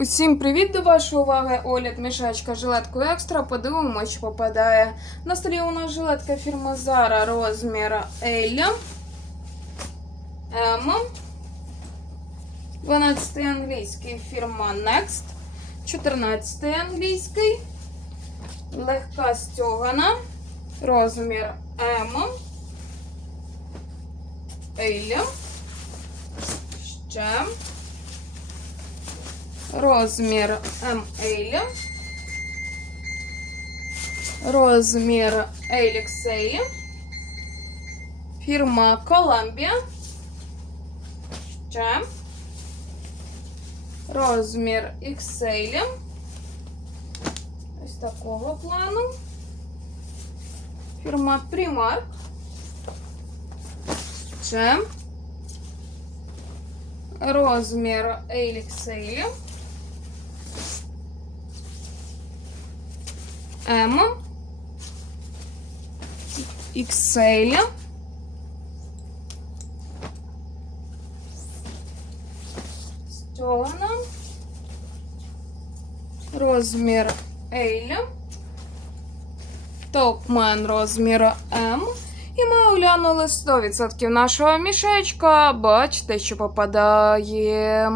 Усім привіт до вашої уваги. Огляд мішечка жилетку екстра. Подивимось, що попадає. На столі у нас жилетка фірми Zara розмір L. М. 12 англійський фірма Next. 14 англійський. Легка стьогана. Розмір М. L. Ще. Розмір ML. Розмір LXL. Фірма Columbia. Ще. Розмір XL. Ось такого плану. Фірма Primark. Ще. Розмір LXL. М. XL. Стьогана. Розмір L. Топмен розмір М. І ми оглянули 100% нашого мішечка. Бачите, що попадає.